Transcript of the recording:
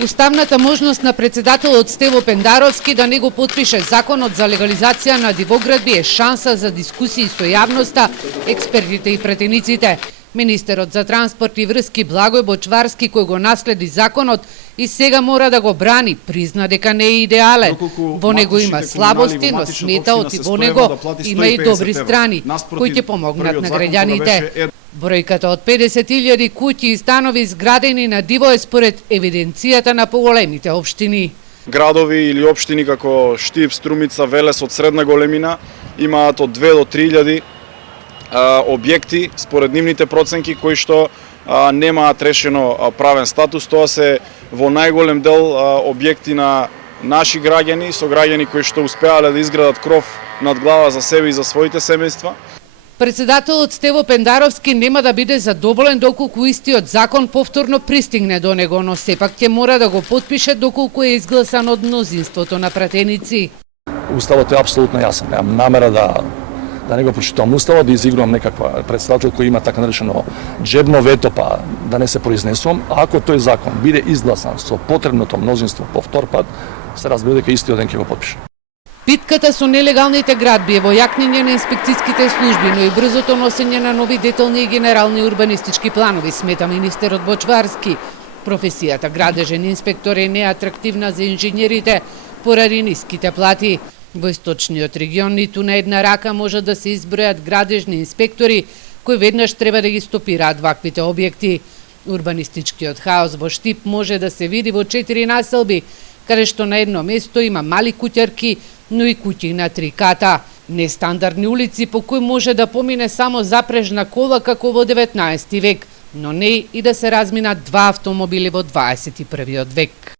Уставната можност на председателот Стево Пендаровски да не го потпише законот за легализација на дивоградби е шанса за дискусии со јавноста, експертите и претениците. Министерот за транспорт и врски Благој Бочварски, кој го наследи законот и сега мора да го брани, призна дека не е идеален. Во него има слабости, но смета од во него има и добри страни, кои ќе помогнат на граѓаните. Бројката од 50.000 куќи и станови изградени на диво е според евиденцијата на поголемите општини. Градови или општини како Штип, Струмица, Велес од средна големина имаат од 2 до 3.000 објекти според нивните проценки кои што немаат решено правен статус. Тоа се во најголем дел објекти на наши граѓани, со граѓани кои што успеале да изградат кров над глава за себе и за своите семејства. Председателот Стево Пендаровски нема да биде задоволен доколку истиот закон повторно пристигне до него, но сепак ќе мора да го потпише доколку е изгласан од мнозинството на пратеници. Уставот е апсолутно јасен. Немам намера да не го прочитам уставот, да изигрувам некаква представител кој има така наречено джебно вето, па да не се произнесувам. Ако тој закон биде изгласан со потребното мнозинство повтор пат, се разбира дека истиот ден ќе го потпише. Битката со нелегалните градби е во јакнење на инспекцијските служби, но и брзото носење на нови детални и генерални урбанистички планови, смета министерот Бочварски. Професијата градежен инспектор е неатрактивна за инженерите поради ниските плати. Во источниот регион ниту на една рака може да се избројат градежни инспектори кои веднаш треба да ги стопираат ваквите објекти. Урбанистичкиот хаос во Штип може да се види во 4 населби, каде што на едно место има мали куќарки, но и куќи на 3 ката. Нестандардни улици по кои може да помине само запрежна кола како во 19 век, но не и да се разминат 2 автомобили во 21 век.